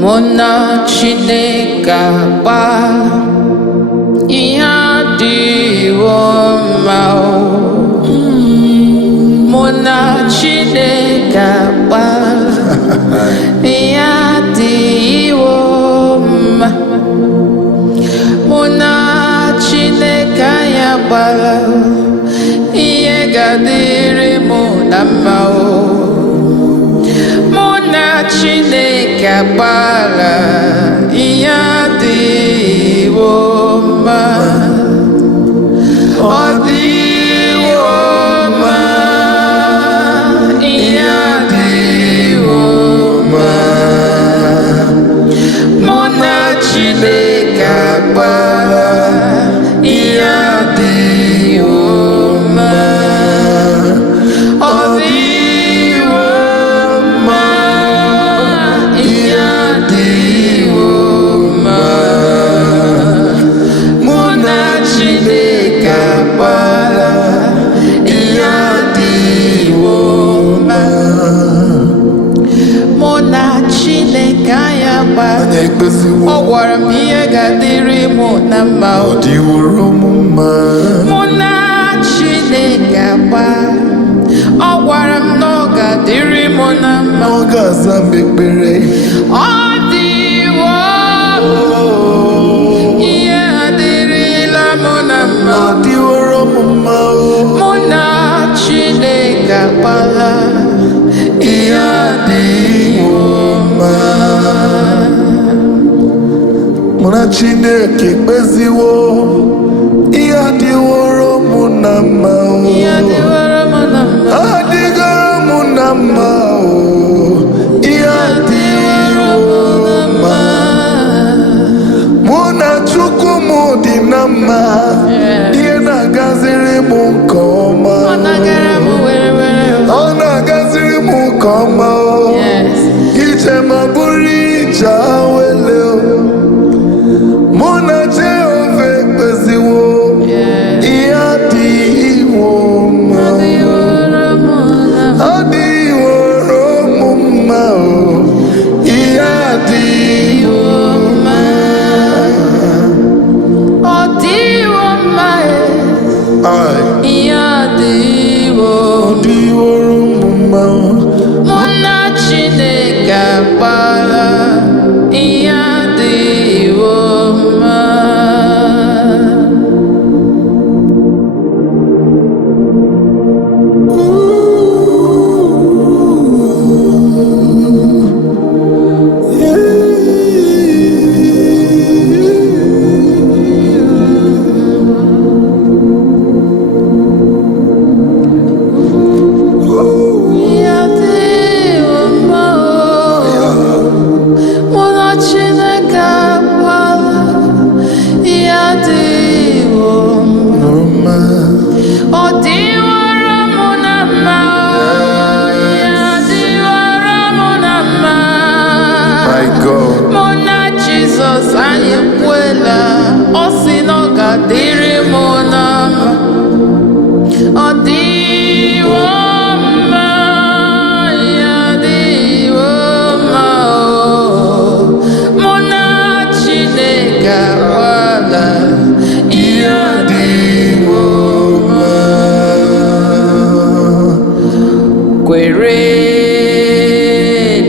Mona Chineke ba ihe adịwo mma Mona Chineke ba ihe adịwo mma Mona Chineke ya gbara ihe ga-adịrị mụ na mma Chineke agbara ihe adịwo mma ọ dịwo mma ihe adịwo mma mụ na Chineke agbara ihe adịwo mma ọ dịwo mma ọ gwara m ihe ga-adịrị mụ na mma ọ dịworo m mma mụ na Chineke gba ọ gwara m na ọ ga-adịrị mụ na mma ọ ga-aza m ekpere ọ dịwo ihe adịrịla mụ na mma ọ dịworo m mma mụ na Chineke gbala ihe adịwo mma mụ na Chineke kpeziwo ihe adịworo m na mma adịgoro m na mma adịgoro m na mma ihe adịworo m mma mụ na Chukwu m dị na mma ihe na-agaziri m nke ọma ọ na-agaziri m nke ọma ije ma bụrụ ije awele mụ na Jehova ekpeziwo ihe adịwo mma adịworo m mma ihe adịwo mma ọ dịwo mma ihe adịwo adịworo m mma mụ na Chineke gbara ihe adịwo mma anyị kwela ọ sị na ọ ga-adịrị mụ na mma ọ dịwo mma ya dịwo mma mụ na Chineke agwala ihe adịwo mma kwere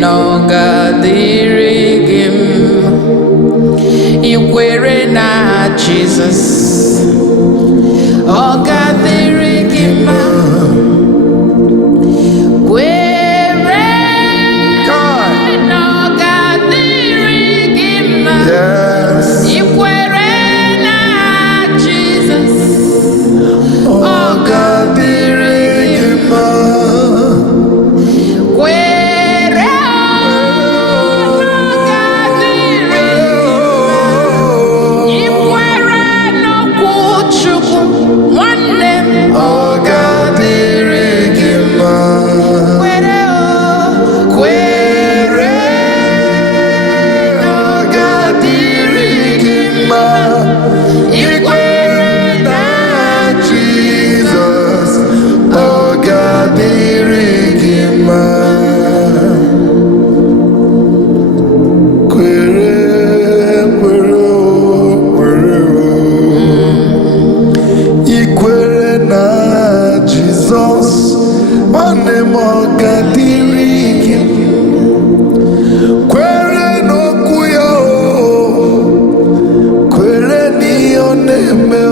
na ọ ga-adịrị gị mma ikwere na Jesus ọ ga-adịrị gị mma kwere na ọ ga-adịrị gị mma ikwere na Jesus ọ ga-adịrị gị mma nwanne m ọ ga-adịrị gị kwere n'okwu ya kwere n'ihe ọ na-eme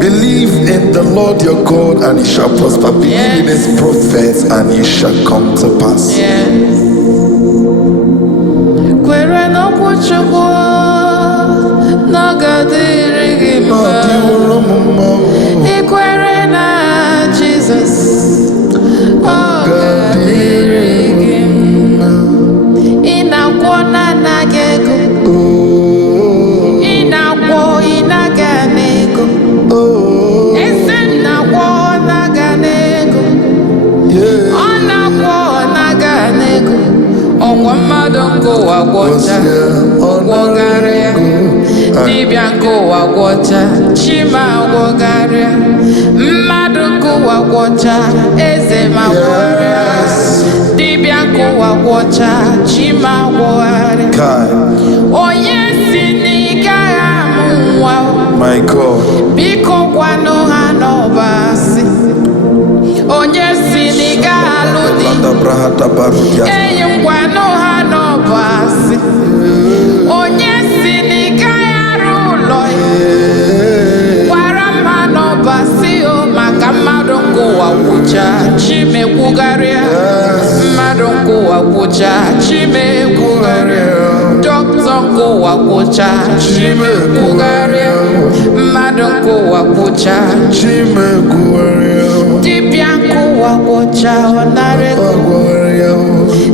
believe in the Lord your God and he shall prosper. Believe in his prophets and it shall come to pass. Kwere n'okwu Chukwu na ọ ga-adịrị gị mma. Ikwere na Jizọs ọ ga-adịrị gị mma. Ị na-akwọ na-anaghị ego, ị na-akwọ ị na-aga n'ego, isi na-akwọ ọ na-aga n'ego, ọ na-akwọ ọ na-aga n'ego. Ọgwọ mmadụ nke ụwa gwọcha gwọgarịa, dibịa nke ụwa gwọcha chima gwọgarịa, mmadụ nke ụwa gwọcha eze ma gwọrịa, dibịa nke ụwa gwọcha chima gwọgharịa. Onye si na ị gaghị amụ nwa, my God, biko gwanụ ha n'ọbasị. Onye si na ị gaghị alụ di, enyi m gwanụ ha n'ọbasị. Onye si na ị gaghị arụ ụlọ, gwara m ha n'ọbasị maka mmadụ nke ụwa gwụcha chimekwugharịa, mmadụ nke ụwa gwụcha chimekwugharịa, dọkịta nke ụwa gwụcha chimekwugharịa, mmadụ nke ụwa gwụcha chimekwugharịa, dibịa nke ụwa gwụcha ọ nara ego,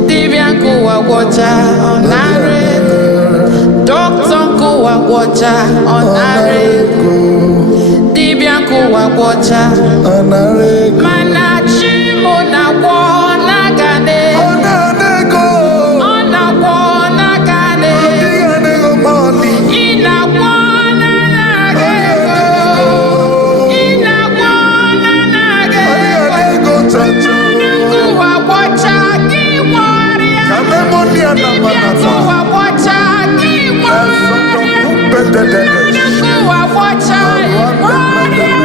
dibịa nke ụwa gwụcha ọ nara ego, dọkịta nke ụwa gwụcha ọ nara ego, dibịa nke ụwa gwụcha mana chi mụ na-agwọ na-aga n'ego, ọ na-agwọ na-aga n'ego, ị na-agwọ na-aga ego, ị na-agwọ na-aga ego, nke ụwa gwọcha gị gwọrịa, dibịa nke ụwa gwọcha gị gwọrịa, nke ụwa gwọcha gwọrịa,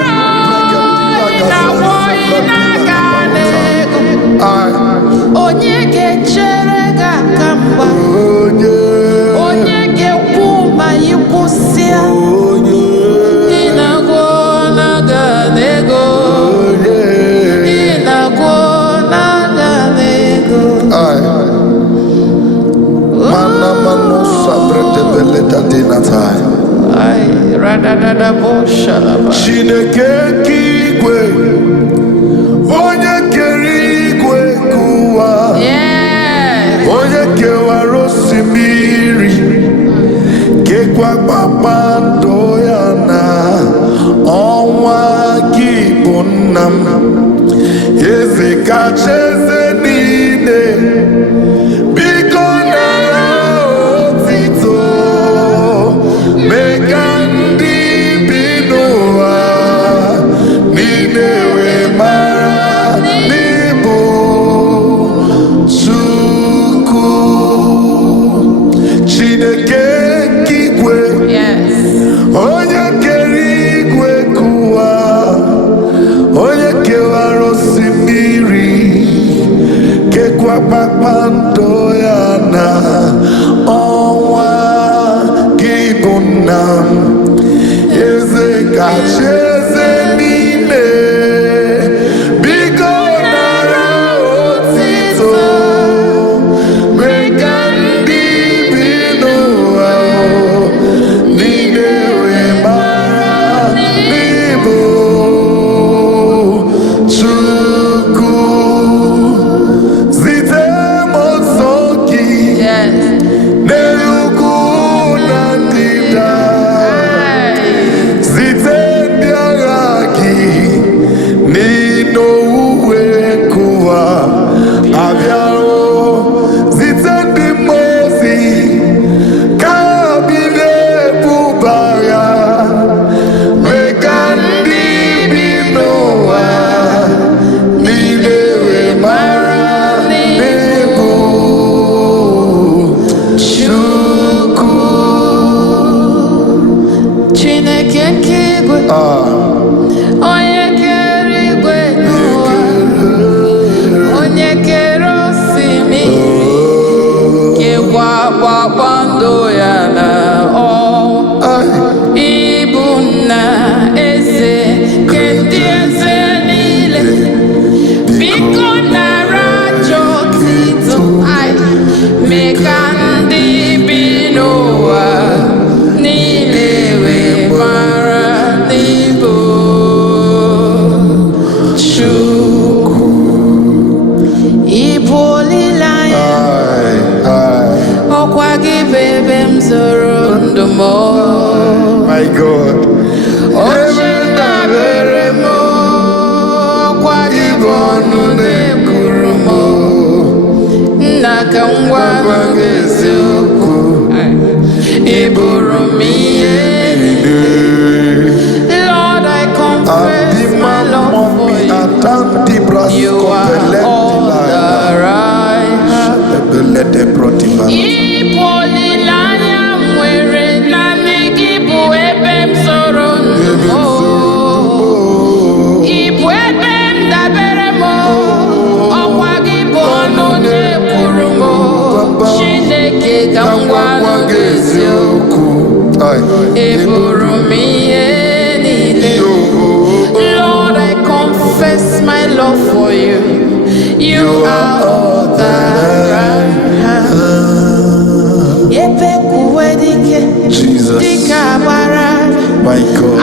ị na-agwọ ị na-aga n'ego. Onye ga-echere gị aka mgba, onye ga-ekwu ma ị kwụsịa, ị na-agwọ na-aga n'ego, ị na-agwọ na-aga n'ego. Chineke nke igwe, onye kere igwe ka ụwa, onye kewara osimiri, kekwa kpakpando ya na ọnwa, gị bụ nna m, eze kacha eze niile, biko nara otito, mee ka ndị bi n'ụwa niile wee mara n'ịbụ Chukwu. Chineke nke igwe, onye kere igwe ka ụwa, onye kewara osimiri, kekwa kpakpando ya na ọnwa, gị bụ nna m, eze kacha eze niile, biko nara otito, mee ka ndị bi n'ụwa niile wee mara n'ịbụ Chukwu. Zite m ozi My God. Lord, I confess my love for you. You are all that I have. Ipolilanya nwere naanị gị bụ ebe m soro ndụ m. Ịbụ ebe m dabere m. Ọkwa gị bụ ọnụ na-ekwuru m. Chineke ka m gwa gị eziokwu. Eburu m ihe niile. Lord, I confess my love for you. You are all that I have. Jesus. My God.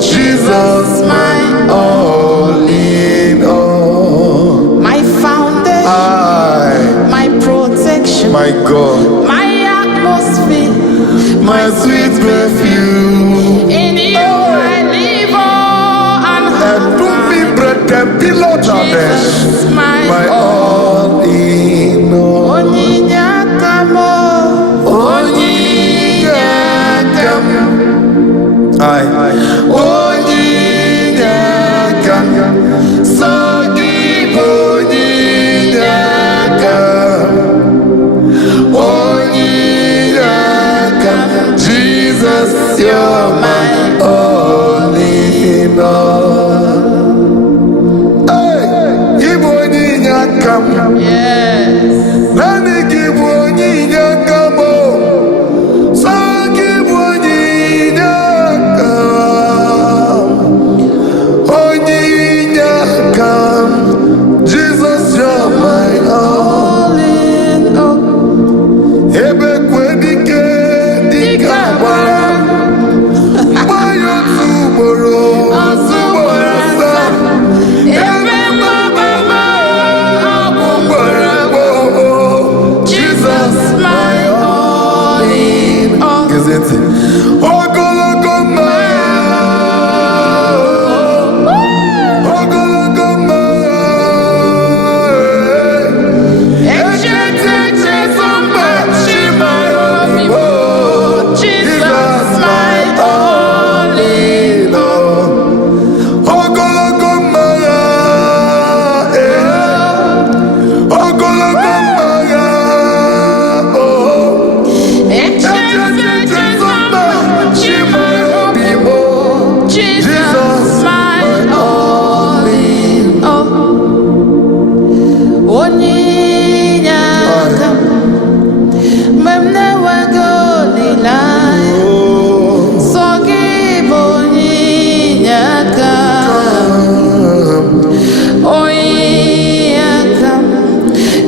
Jesus, my all in all. My foundation, my protection, my God, my atmosphere, my sweet perfume. In you I live and have. Jesus, my all in all. Jesus, you're my all in all. Yes.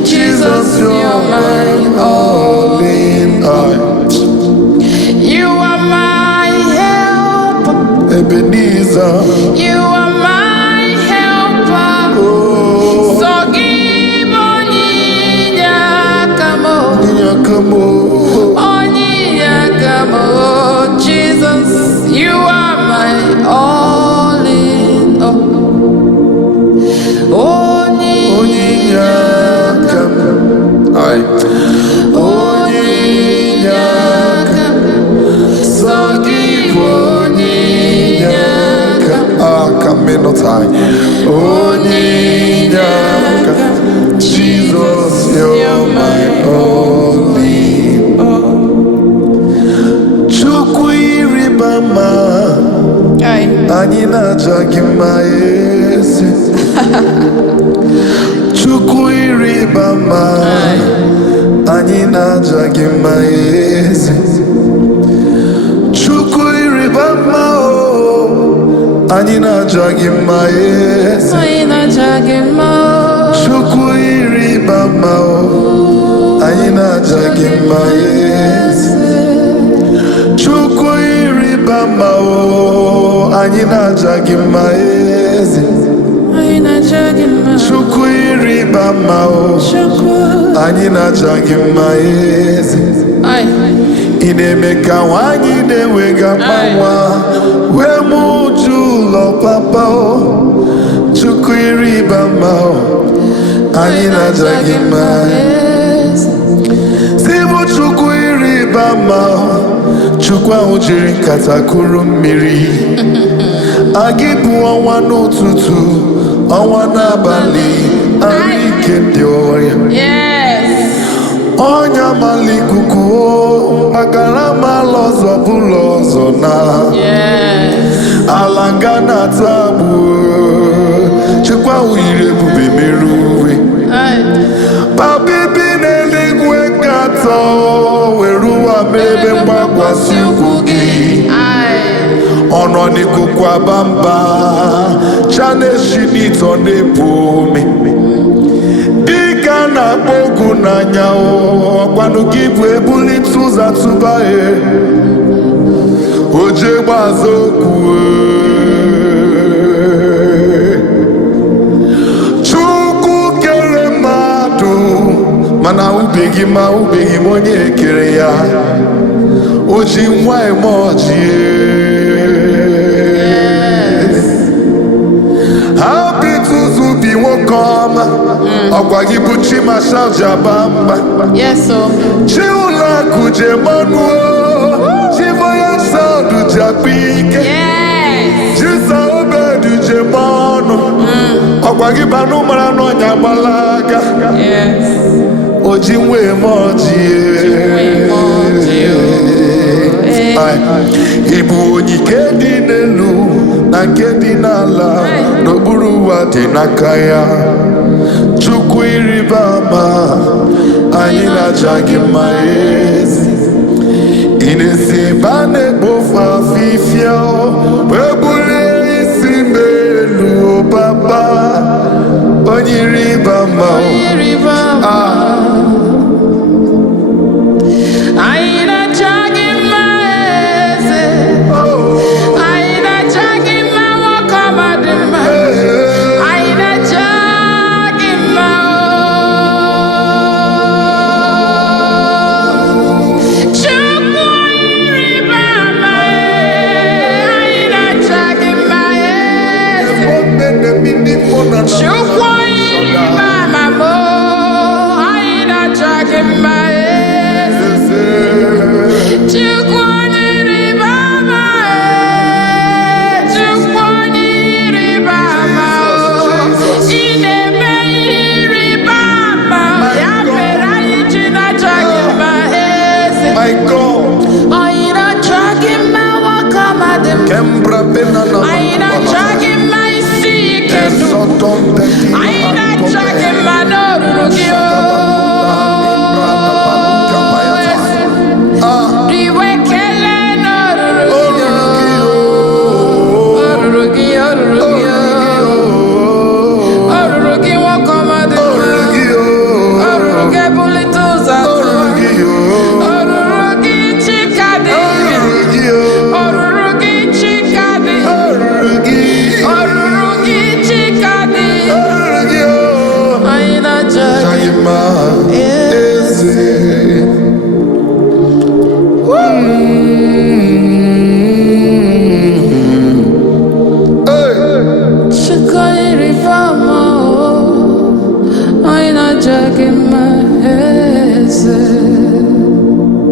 Jesus, you're my all in all. Ebenezer. You are my helper. Oh. So give Onyakamo. Jesus, you are my all in all. Onyakamo. Jesus, you're my only. Chukwiribama, Anina Jagimaese. Chukwiribama, Anina Jagimaese. Chukwiribama, Anina Jagimaese. Chukwiribama, Anina Jagimaese. Chukwiribama, Anina Jagimaese. Chukwu ịrịba mma o, anyị na-aja gị mma eze. Ị na-eme ka nwanyị na-enweghị mgbanwe wee mụ uju ụlọ papa o. Chukwu ịrịba mma o, anyị na-aja gị mma eze. Si bụ Chukwu ịrịba mma o, Chukwu ahụ jiri nkata kuru mmiri. Agị bụ ọnwa n'ụtụtụ, ọnwa n'abalị, arụ ike ndị ọrịa. Ọnya mali ikuku o, makara mala ọzọ bụla ọzọ na. Ala nga na-ata agbụ, Chukwu ahụ yiri ebube mere uwe. Pabibi n'eluigwe nkatọ, were ụwa mee ebe mgbakwasị ụkwụ gị. Ọnọ n'ikuku abamba, chaneshi n'ịtọ na-epu ome. Dịka na-akpọ ogu n'anya ọkwanụ gị bụ ebulite ụzọ atụba ya. Oje gbaza okwu Chukwu kere mmadụ, mana ubeghị ma ubeghị m onye kere ya. O ji nwa eme ọjị. Nwoke ọma, ọkwa gị bụ Chimasha Jabamba. Chi ụlọ akụ Jemanu, Chivoya Saudu Japike, Chisa Obedu Jemanu, ọkwa gị banụ mara n'ọnya gbalaga. Oji nwe emoji. Ibu onyike dị n'elu na nke dị n'ala, n'okpuru ụwa dị n'aka ya. Chukwu ịrịba ama, anyị na-aja gị mma eze. Ị na-esi ebe a na-ekpofu afịfịa, wee bulie isi m elu papa. Onye ịrịba ama,